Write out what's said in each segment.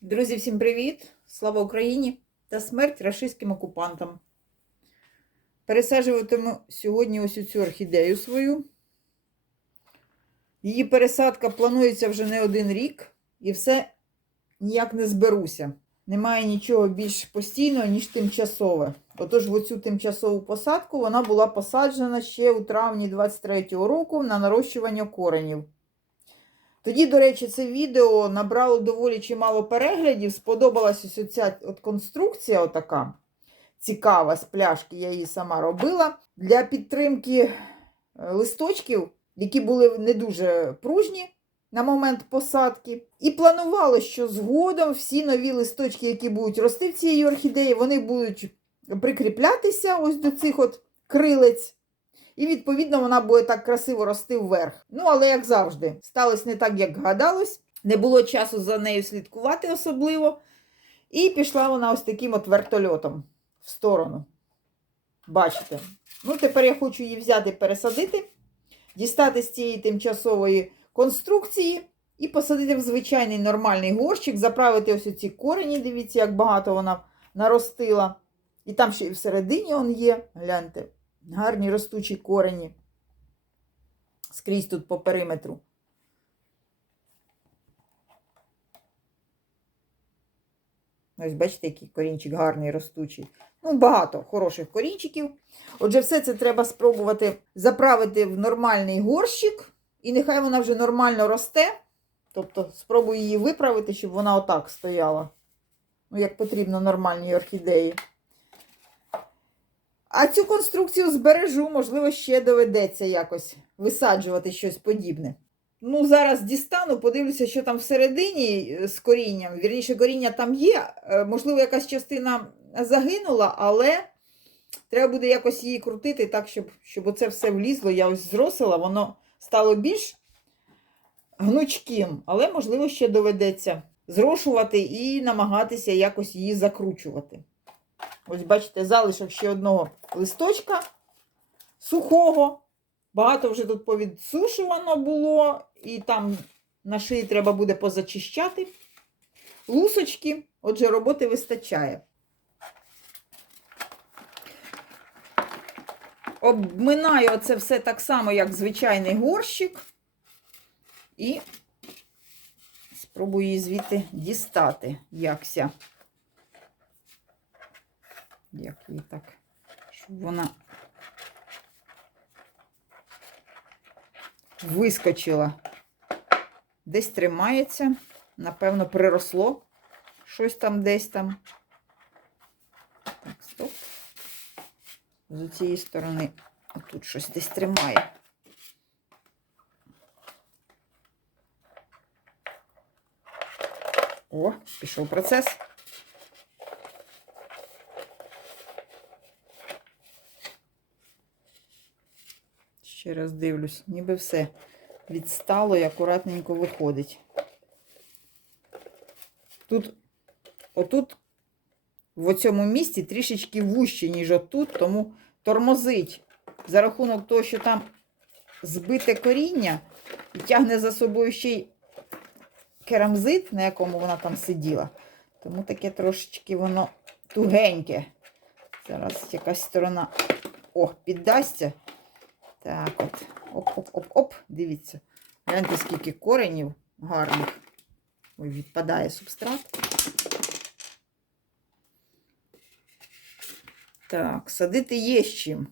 Друзі, всім привіт! Слава Україні та смерть рашистським окупантам. Пересаджуватиму сьогодні ось цю орхідею свою. Її пересадка планується вже не один рік, і все ніяк не зберуся. Немає нічого більш постійного, ніж тимчасове. Отож, в оцю тимчасову посадку вона була посаджена ще у травні 23-го року на нарощування коренів. Тоді, до речі, це відео набрало доволі чимало переглядів. Сподобалась ось ця конструкція, отака цікава з пляшки, я її сама робила. Для підтримки е, листочків, які були не дуже пружні на момент посадки. І планувало, що згодом всі нові листочки, які будуть рости в цій орхідеї, вони будуть прикріплятися ось до цих от крилець. І, відповідно, вона буде так красиво рости вверх. Ну, але, як завжди, сталося не так, як гадалось. Не було часу за нею слідкувати особливо. І пішла вона ось таким от вертольотом в сторону. Бачите? Ну, тепер я хочу її взяти, пересадити, дістати з цієї тимчасової конструкції і посадити в звичайний нормальний горщик, заправити ось ці корені. Дивіться, як багато вона наростила. І там ще і всередині он є. Гляньте. Гарні ростучі корені. Скрізь тут по периметру. Ось, бачите, який корінчик гарний ростучий. Ну, багато хороших корінчиків. Отже, все це треба спробувати заправити в нормальний горщик. І нехай вона вже нормально росте. Тобто, спробую її виправити, щоб вона отак стояла. Ну, як потрібно нормальній орхідеї. А цю конструкцію збережу, можливо, ще доведеться якось висаджувати щось подібне. Ну, зараз дістану, подивлюся, що там всередині з корінням. Вірніше, коріння там є. Е, Можливо, якась частина загинула, але треба буде якось її крутити так, щоб щоб оце все влізло. Я ось зросила, воно стало більш гнучким, але, можливо, ще доведеться зрошувати і намагатися якось її закручувати. Ось, бачите, залишок ще одного листочка сухого. Багато вже тут повідсушувано було, і там на шиї треба буде позачищати. Лусочки, отже, роботи вистачає. Обминаю оце все так само, як звичайний горщик. І спробую її звідти дістати, якся. Як її так, щоб вона вискочила. Десь тримається, напевно, приросло щось там десь там. Так, стоп. З цієї сторони отут щось десь тримає. О, пішов процес. Ще раз дивлюсь, ніби все відстало і акуратненько виходить. Тут, отут, в цьому місці трішечки вужче, ніж отут, тому тормозить за рахунок того, що там збите коріння і тягне за собою ще й керамзит, на якому вона там сиділа. Тому таке трошечки воно тугеньке. Зараз якась сторона о, піддасться. Так от. Оп-оп-оп-оп. Дивіться. Гляньте, скільки коренів гарних. Ой, відпадає субстрат. Так, садити є з чим.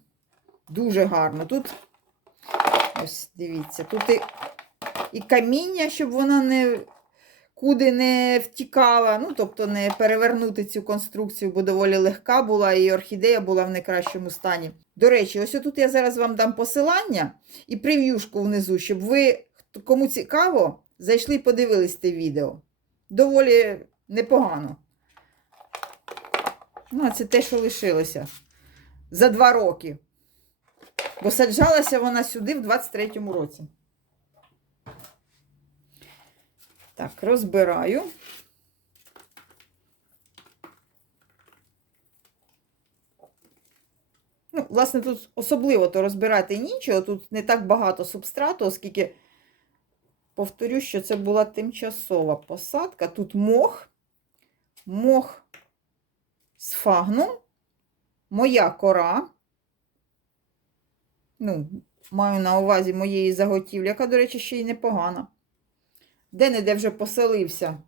Дуже гарно. Тут, ось, дивіться, тут і, і каміння, щоб вона не куди не втікала. Ну, тобто не перевернути цю конструкцію, бо доволі легка була, і орхідея була в найкращому стані. До речі, ось тут я зараз вам дам посилання і прев'юшку внизу, щоб ви, кому цікаво, зайшли і подивились те відео. Доволі непогано. Ну, а це те, що лишилося за два роки. Бо саджалася вона сюди в 23-му році. Так, розбираю. Ну, власне, тут особливо то розбирати нічого, тут не так багато субстрату, оскільки, повторю, що це була тимчасова посадка. Тут мох, мох з фагном, моя кора. Ну, маю на увазі моєї заготівлі, яка, до речі, ще й непогана. Де-не-де вже поселився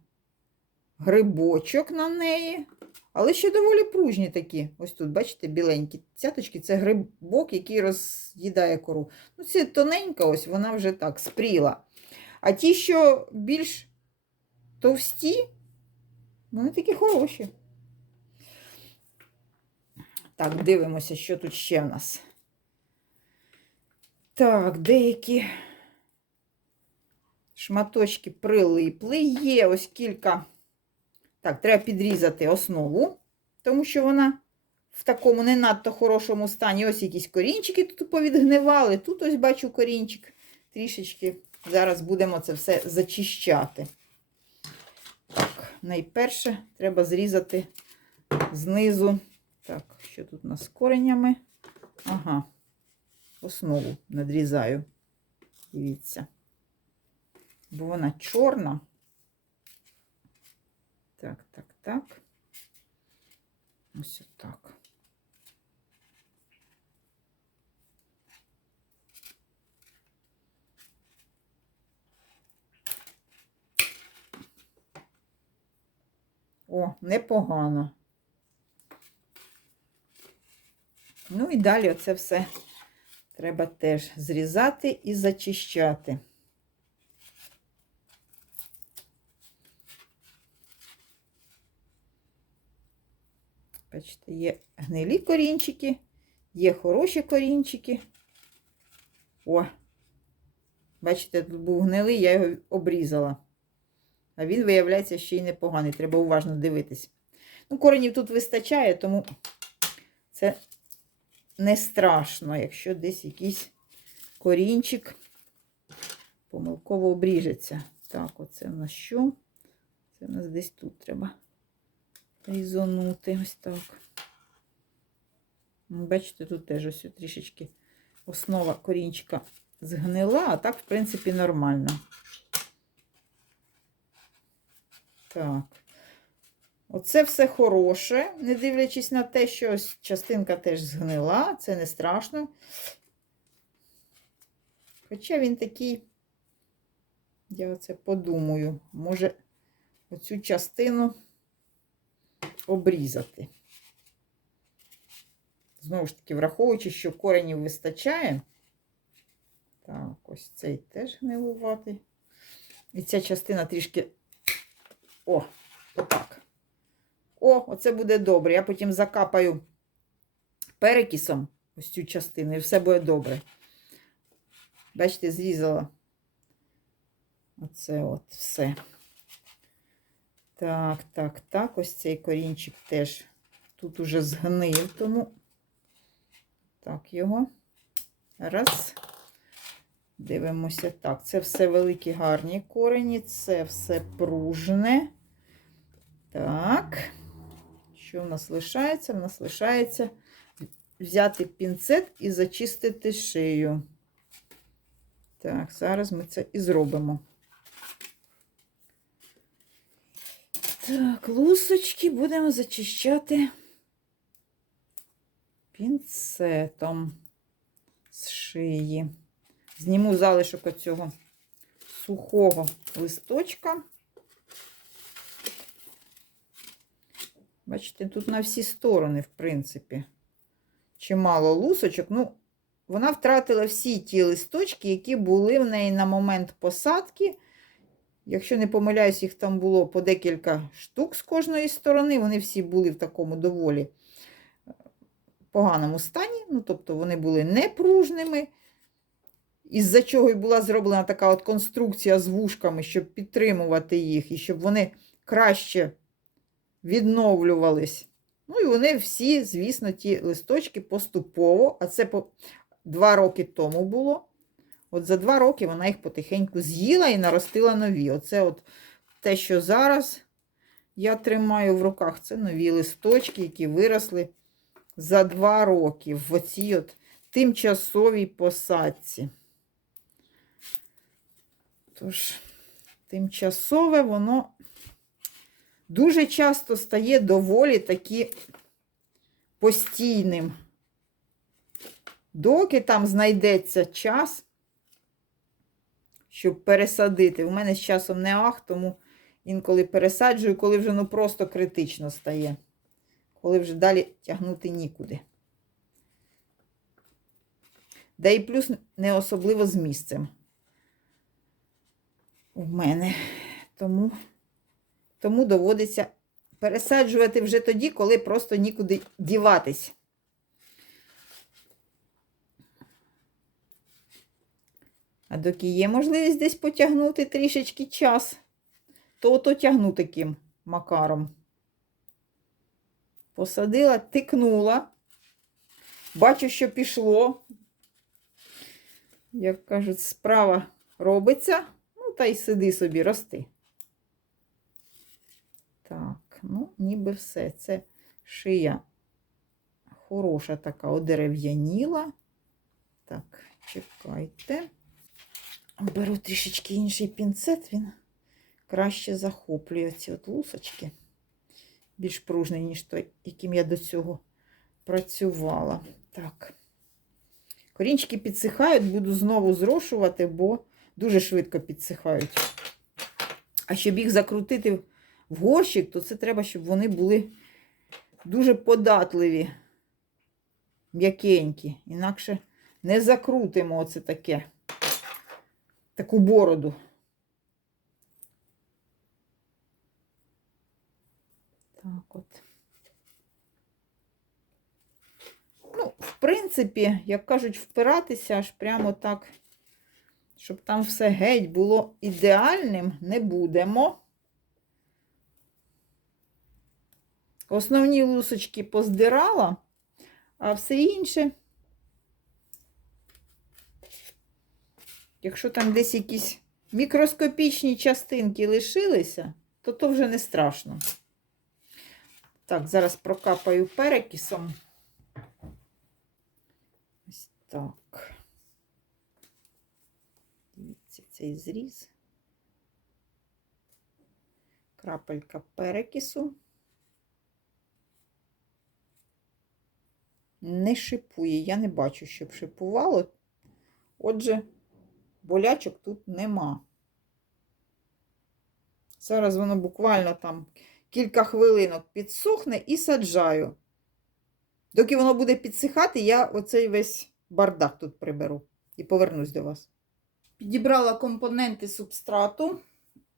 грибочок на неї. Але ще доволі пружні такі. Ось тут, бачите, біленькі цяточки це грибок, який роз'їдає кору. Ну, це тоненька, ось вона вже так спріла. А ті, що більш товсті, вони такі хороші. Так, дивимося, що тут ще в нас. Так, деякі шматочки прилипли. Є ось кілька. Так, треба підрізати основу, тому що вона в такому не надто хорошому стані. Ось якісь корінчики тут повідгнивали. Тут ось бачу корінчик трішечки. Зараз будемо це все зачищати. Так, найперше треба зрізати знизу. Так, що тут у нас з коренями? Ага, основу надрізаю. Дивіться. Бо вона чорна. Так, так, так. Ось так. О, непогано. Ну і далі оце все треба теж зрізати і зачищати. Бачите, є гнилі корінчики, є хороші корінчики. О, бачите, тут був гнилий, я його обрізала. А він, виявляється, ще й непоганий. Треба уважно дивитись. Ну, коренів тут вистачає, тому це не страшно, якщо десь якийсь корінчик помилково обріжеться. Так, оце в нас що? Це в нас десь тут треба різонути ось так. Ну, Бачите, тут теж ось трішечки основа корінчика згнила, а так, в принципі, нормально. Так. Оце все хороше, не дивлячись на те, що ось частинка теж згнила, це не страшно. Хоча він такий, я оце подумаю, може оцю частину обрізати. Знову ж таки, враховуючи, що коренів вистачає. Так, ось цей теж гнилуватий. І ця частина трішки. О, отак. О, оце буде добре. Я потім закапаю перекисом ось цю частину, і все буде добре. Бачите, зрізала. Оце от все. Так, так, так, ось цей корінчик теж тут уже згнив, тому так його. Раз. Дивимося. Так, це все великі гарні корені, це все пружне. Так, що в нас лишається? В нас лишається взяти пінцет і зачистити шию. Так, зараз ми це і зробимо. Так, лусочки будемо зачищати пінцетом з шиї. Зніму залишок оцього сухого листочка. Бачите, тут на всі сторони, в принципі, чимало лусочок. Ну, вона втратила всі ті листочки, які були в неї на момент посадки. Якщо не помиляюсь, їх там було по декілька штук з кожної сторони. Вони всі були в такому доволі е, поганому стані. Ну, тобто вони були непружними. Із-за чого і була зроблена така от конструкція з вушками, щоб підтримувати їх, і щоб вони краще відновлювались. Ну, і вони всі, звісно, ті листочки поступово, а це два роки тому було. От за два роки вона їх потихеньку з'їла і наростила нові. Оце от те, що зараз я тримаю в руках, це нові листочки, які виросли за два роки в оцій от тимчасовій посадці. Тож, тимчасове воно дуже часто стає доволі таки постійним. Доки там знайдеться час, щоб пересадити. У мене з часом не ах, тому інколи пересаджую, коли вже ну просто критично стає. Коли вже далі тягнути нікуди. Да і плюс не особливо з місцем у мене. Тому, тому доводиться пересаджувати вже тоді, коли просто нікуди діватись. А доки є можливість десь потягнути трішечки час, то то тягну таким макаром. Посадила, тикнула. Бачу, що пішло. Як кажуть, справа робиться. Ну, та й сиди собі, рости. Так, ну, ніби все. Це шия хороша така, одерев'яніла. Так, чекайте. Беру трішечки інший пінцет, він краще захоплює ці от лусочки. Більш пружний, ніж той, яким я до цього працювала. Так. Корінчики підсихають, буду знову зрошувати, бо дуже швидко підсихають. А щоб їх закрутити в горщик, то це треба, щоб вони були дуже податливі, м'якенькі. Інакше не закрутимо оце таке, таку бороду. Так от. Ну, в принципі, як кажуть, впиратися аж прямо так, щоб там все геть було ідеальним, не будемо. Основні лусочки поздирала, а все інше, якщо там десь якісь мікроскопічні частинки лишилися, то то вже не страшно. Так, зараз прокапаю перекисом. Ось так. Дивіться, цей зріз. Крапелька перекису. Не шипує. Я не бачу, щоб шипувало. Отже, болячок тут нема. Зараз воно буквально там кілька хвилинок підсохне і саджаю. Доки воно буде підсихати, я оцей весь бардак тут приберу і повернусь до вас. Підібрала компоненти субстрату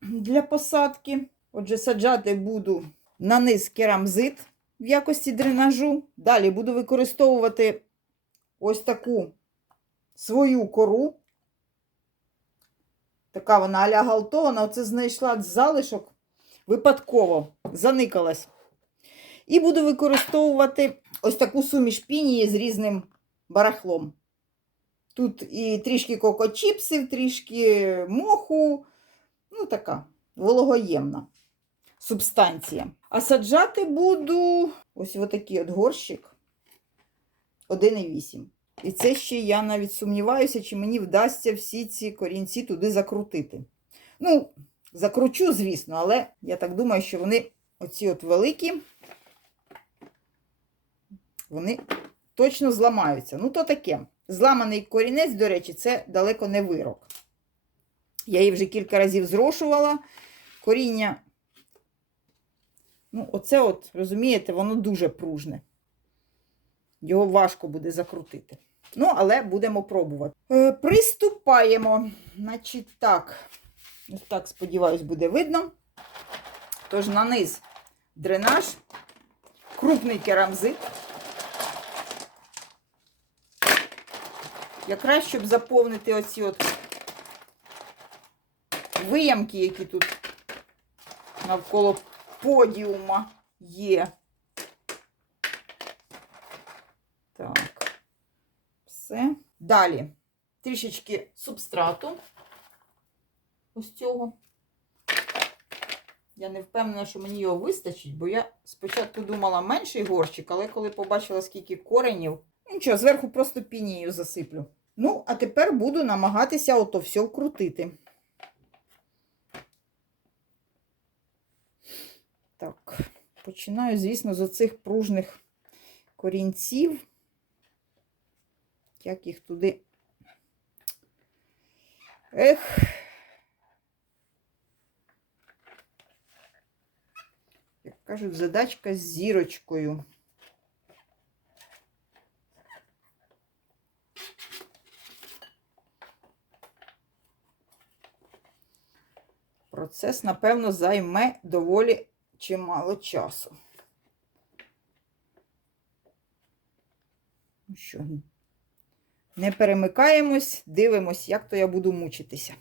для посадки. Отже, саджати буду на низ керамзит в якості дренажу. Далі буду використовувати ось таку свою кору. Така вона аля галтована. Оце знайшла залишок випадково заникалась. І буду використовувати ось таку суміш пінії з різним барахлом. Тут і трішки кокочіпсів, трішки моху, ну така вологоємна субстанція. А саджати буду ось отакий от горщик 1,8. І це ще я навіть сумніваюся, чи мені вдасться всі ці корінці туди закрутити. Ну, закручу, звісно, але я так думаю, що вони оці от великі, вони точно зламаються. Ну, то таке. Зламаний корінець, до речі, це далеко не вирок. Я її вже кілька разів зрошувала. Коріння, ну, оце от, розумієте, воно дуже пружне. Його важко буде закрутити. Ну, але будемо пробувати. Е, приступаємо. Значить, так. Так, сподіваюсь, буде видно. Тож на низ дренаж, крупний керамзит. Якраз, щоб заповнити оці от виямки, які тут навколо подіума є. Так, все. Далі трішечки субстрату ось цього. Я не впевнена, що мені його вистачить, бо я спочатку думала менший горщик, але коли побачила, скільки коренів, ну нічого, зверху просто пінію засиплю. Ну, а тепер буду намагатися ото все вкрутити. Так, починаю, звісно, з оцих пружних корінців. Як їх туди. Ех. Як кажуть, задачка з зірочкою. Процес, напевно, займе доволі чимало часу. Ну що, не перемикаємось, дивимось, як то я буду мучитися.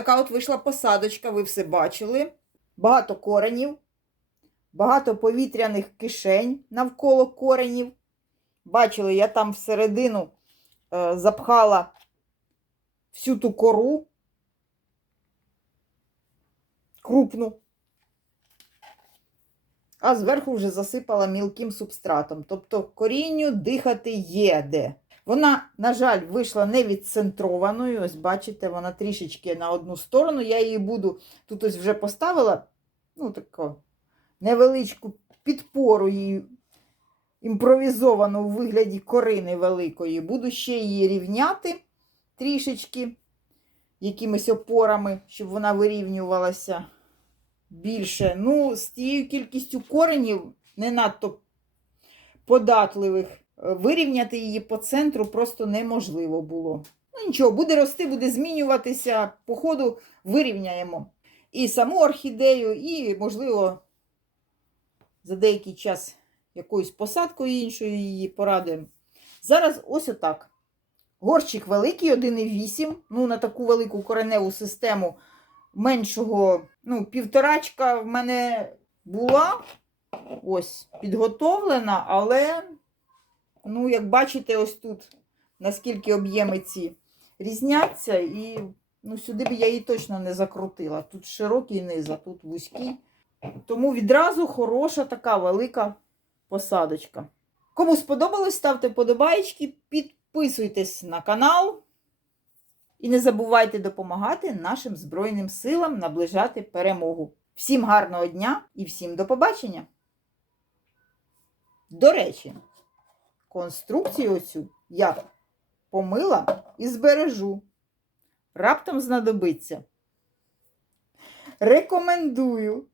Така от вийшла посадочка, ви все бачили. Багато коренів, багато повітряних кишень навколо коренів. Бачили, я там всередину е, запхала всю ту кору крупну, а зверху вже засипала мілким субстратом. Тобто корінню дихати є де. Вона, на жаль, вийшла не відцентрованою. Ось бачите, вона трішечки на одну сторону. Я її буду тут ось вже поставила, ну, тако, невеличку підпору її імпровізовану у вигляді корини великої. Буду ще її рівняти трішечки якимись опорами, щоб вона вирівнювалася більше. Ну, з тією кількістю коренів не надто податливих. Е, Вирівняти її по центру просто неможливо було. Ну нічого, буде рости, буде змінюватися. По ходу вирівняємо і саму орхідею, і, можливо, за деякий час якоюсь посадкою іншою її порадуємо. Зараз ось отак. Горщик великий, 1,8. Ну, на таку велику кореневу систему меншого, ну, півторачка в мене була ось підготовлена, але, ну, як бачите, ось тут наскільки об'єми ці різняться, і ну, сюди б я її точно не закрутила. Тут широкий низ, а тут вузький. Тому відразу хороша така велика посадочка. Кому сподобалось, ставте подобаєчки, підписуйтесь на канал. І не забувайте допомагати нашим Збройним силам наближати перемогу. Всім гарного дня і всім до побачення! До речі, конструкцію оцю я помила і збережу. Раптом знадобиться. Рекомендую